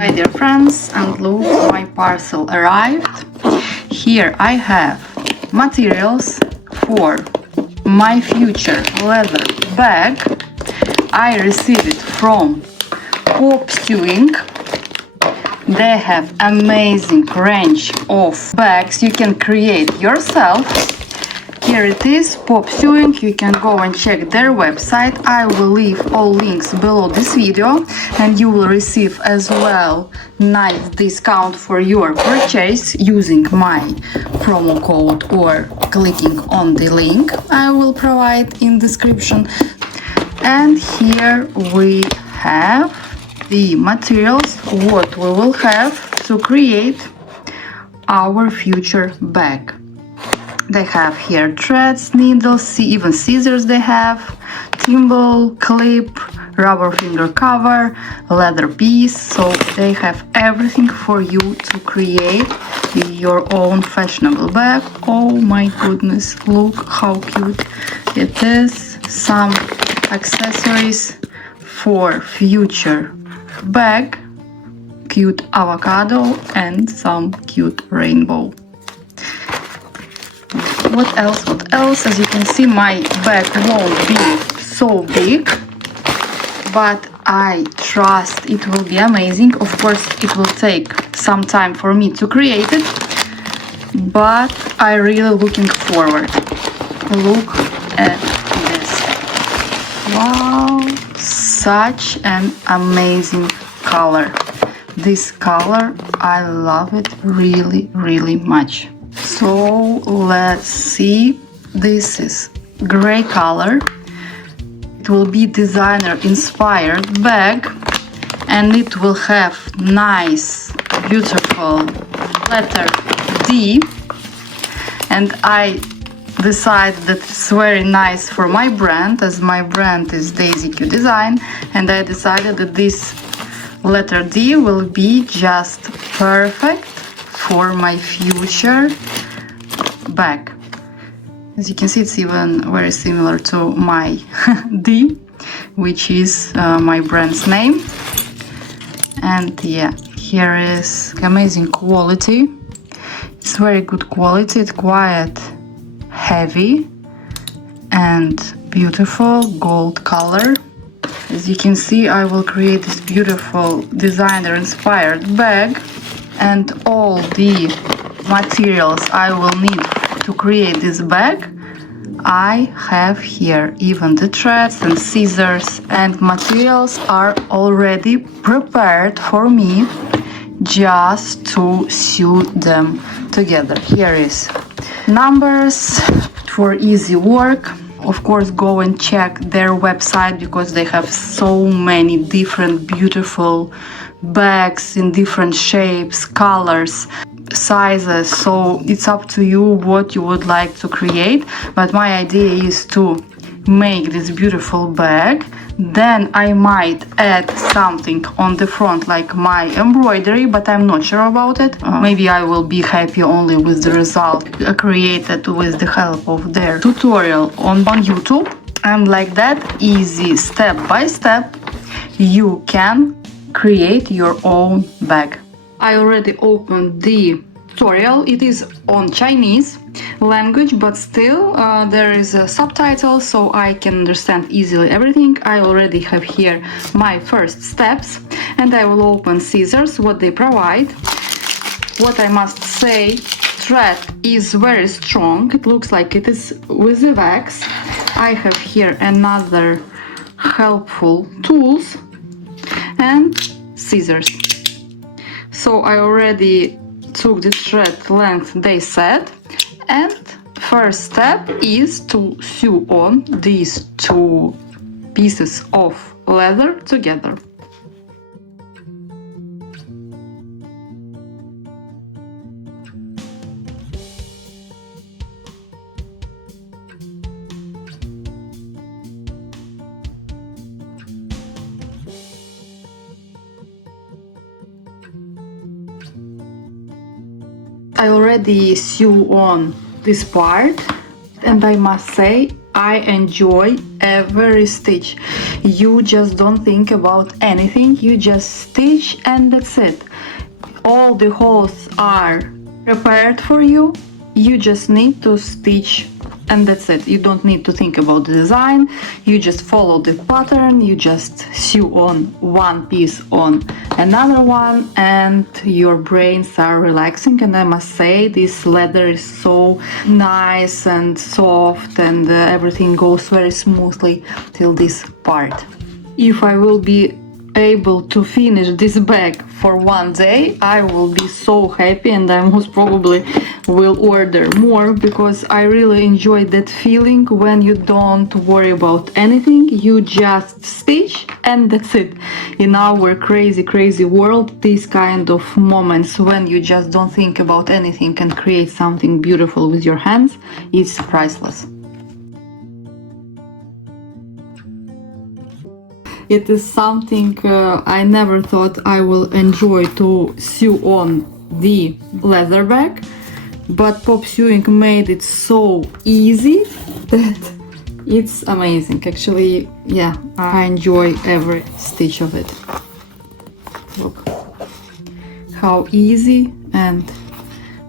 Hi dear friends, and look, my parcel arrived. Here I have materials for my future leather bag. I received it from POPSEWING. They have amazing range of bags you can create yourself. Here it is, POPSEWING. You can go and check their website. I will leave all links below this video, and you will receive as well nice discount for your purchase using my promo code or clicking on the link I will provide in description. And here we have the materials what we will have to create our future bag. They have here threads, needles, even scissors they have, thimble, clip, rubber finger cover, leather piece. So they have everything for you to create your own fashionable bag. Oh my goodness, look how cute it is. Some accessories for future bag, cute avocado and some cute rainbow. What else? As you can see, my bag won't be so big, but I trust it will be amazing. Of course, it will take some time for me to create it, but I'm really looking forward. Look at this. Wow, such an amazing color. This color, I love it really much. So let's see. This is gray color. It will be designer inspired bag, and it will have nice beautiful letter D, and I decided that it's very nice for my brand, as my brand is Daisy Q Design, and I decided that this letter D will be just perfect for my future bag. As you can see, it's even very similar to my D, which is my brand's name. And yeah, here is amazing quality. It's very good quality. It's quite heavy and beautiful gold color. As you can see, I will create this beautiful designer inspired bag, and all the materials I will need to create this bag I have here. Even the threads and scissors and materials are already prepared for me just to sew them together. Here is numbers for easy work. Of course, go and check their website because they have so many different beautiful bags in different shapes, colors, sizes. So it's up to you what you would like to create, but my idea is to make this beautiful bag. Then I might add something on the front like my embroidery, but I'm not sure about it. Maybe I will be happy only with the result created with the help of their tutorial on YouTube. And like that, easy, step by step, you can create your own bag. I already opened the tutorial. It is on Chinese language, but still there is a subtitle, so I can understand easily everything. I already have here my first steps, and I will open scissors, what they provide. What I must say, thread is very strong. It looks like it is with the wax. I have here another helpful tools and scissors. So I already took the thread length they said, and first step is to sew on these two pieces of leather together. I already sew on this part, and I must say I enjoy every stitch. You just don't think about anything, you just stitch and that's it. All the holes are prepared for you. You just need to stitch and that's it. You don't need to think about the design. You just follow the pattern, you just sew on one piece on another one and your brains are relaxing. And I must say, this leather is so nice and soft and everything goes very smoothly till this part. If I will be able to finish this bag for one day, I will be so happy, and I most probably will order more, because I really enjoy that feeling when you don't worry about anything, you just stitch and that's it. In our crazy world, these kind of moments when you just don't think about anything and create something beautiful with your hands is priceless. It is something I never thought I will enjoy to sew on the leather bag, but pop sewing made it so easy that it's amazing. Actually, yeah, I enjoy every stitch of it. Look how easy and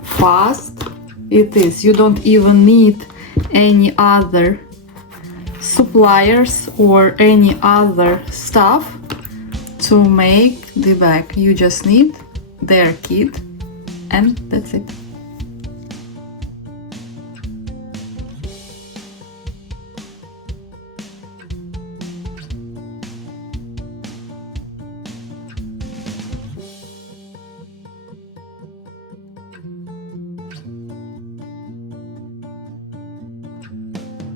fast it is. You don't even need any other suppliers or any other stuff to make the bag. You just need their kit and that's it.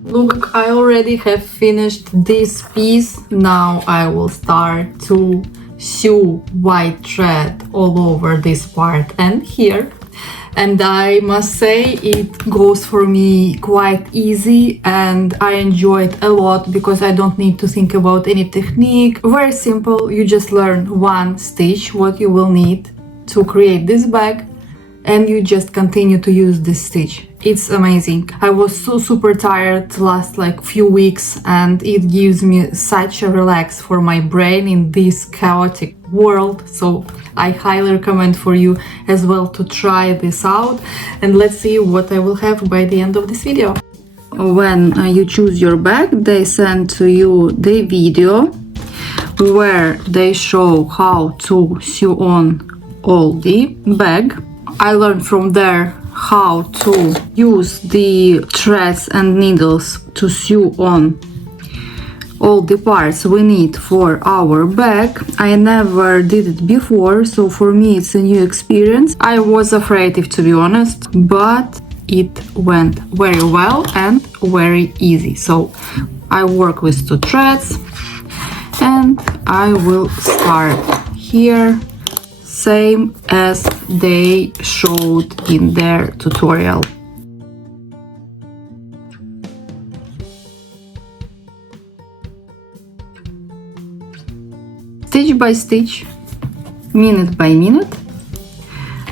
Look, I already have finished this piece. Now I will start to sew white thread all over this part and here. And I must say it goes for me quite easy and I enjoy it a lot because I don't need to think about any technique. Very simple, you just learn one stitch, what you will need to create this bag, and you just continue to use this stitch. It's amazing. I was so super tired last few weeks and it gives me such a relax for my brain in this chaotic world. So I highly recommend for you as well to try this out, and let's see what I will have by the end of this video. When you choose your bag, they send to you the video where they show how to sew on all the bag. I learned from there how to use the threads and needles to sew on all the parts we need for our bag. I never did it before, so for me it's a new experience. I was afraid, if to be honest, but it went very well and very easy. So I work with 2 threads and I will start here, same as they showed in their tutorial. Stitch by stitch, minute by minute,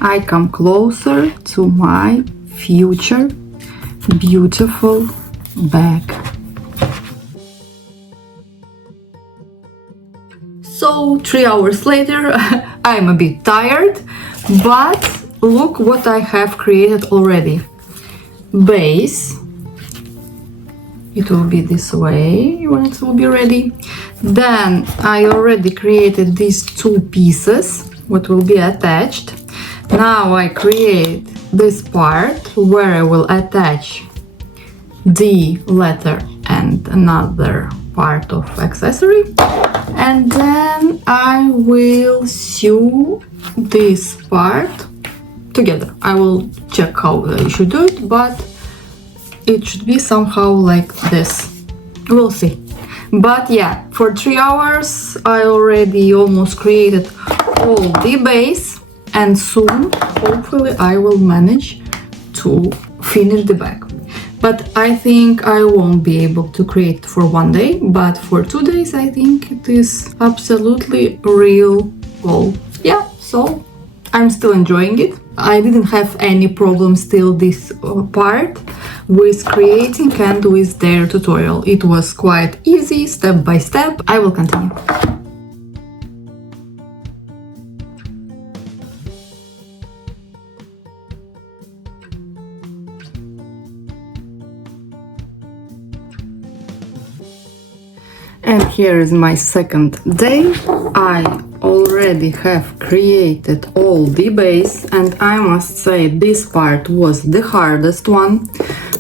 I come closer to my future beautiful bag. So 3 hours later, I'm a bit tired, but look what I have created already. Base, it will be this way when it will be ready. Then I already created these 2 pieces, what will be attached. Now I create this part where I will attach the letter and another part of accessory, and then I will sew this part together. I will check how I should do it, but it should be somehow like this. We'll see. But yeah, for 3 hours I already almost created all the base, and soon hopefully I will manage to finish the bag. But I think I won't be able to create for 1 day, but for 2 days I think it is absolutely real goal. Yeah, so I'm still enjoying it. I didn't have any problem still this part with creating and with their tutorial. It was quite easy, step by step. I will continue. And here is my second day. I already have created all the base, and I must say this part was the hardest one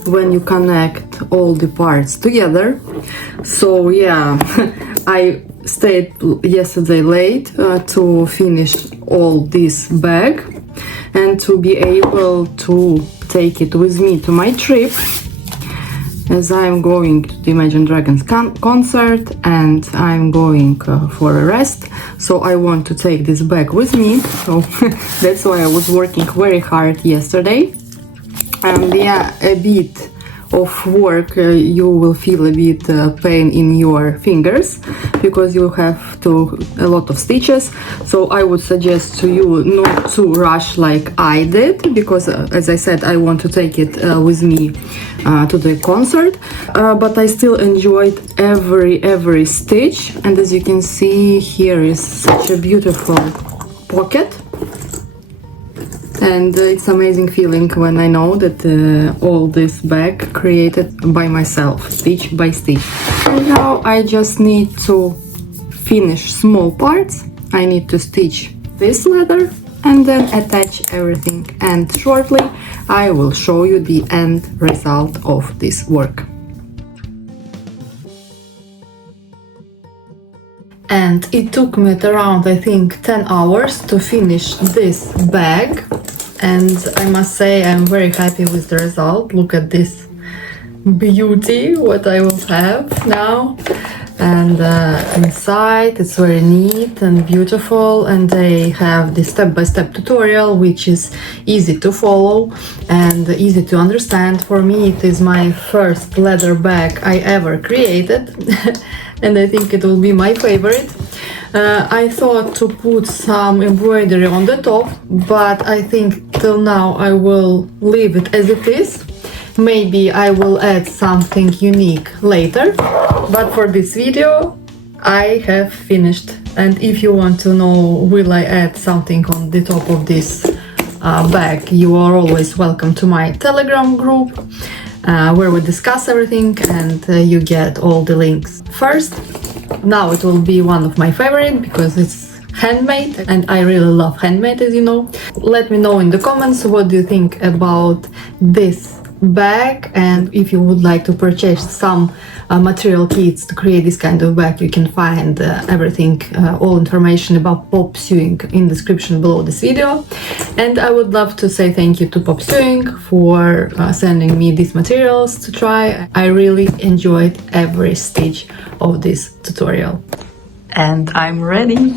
when you connect all the parts together. So yeah, I stayed yesterday late to finish all this bag and to be able to take it with me to my trip, as I'm going to the Imagine Dragons concert and I'm going for a rest. So I want to take this bag with me. So that's why I was working very hard yesterday. And yeah, a bit of work, you will feel a bit pain in your fingers because you have a lot of stitches. So I would suggest to you not to rush like I did, because as I said, I want to take it with me to the concert, but I still enjoyed every stitch. And as you can see, here is such a beautiful pocket. And it's amazing feeling when I know that all this bag created by myself, stitch by stitch. And now I just need to finish small parts. I need to stitch this leather and then attach everything. And shortly I will show you the end result of this work. And it took me around, I think, 10 hours to finish this bag. And I must say I'm very happy with the result. Look at this beauty, what I will have now. And inside it's very neat and beautiful, and they have the step-by-step tutorial, which is easy to follow and easy to understand. For me, it is my first leather bag I ever created and I think it will be my favorite. I thought to put some embroidery on the top, but I think till now I will leave it as it is. Maybe I will add something unique later, but for this video I have finished. And if you want to know will I add something on the top of this bag, you are always welcome to my Telegram group where we discuss everything and you get all the links. First, now it will be one of my favorite because it's handmade and I really love handmade, as you know. Let me know in the comments what do you think about this bag, and if you would like to purchase some material kits to create this kind of bag, you can find everything, all information about POPSEWING in the description below this video. And I would love to say thank you to POPSEWING for sending me these materials to try. I really enjoyed every stitch of this tutorial. And I'm ready.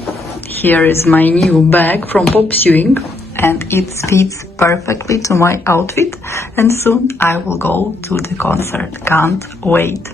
Here is my new bag from POPSEWING, and it fits perfectly to my outfit, and soon I will go to the concert. Can't wait.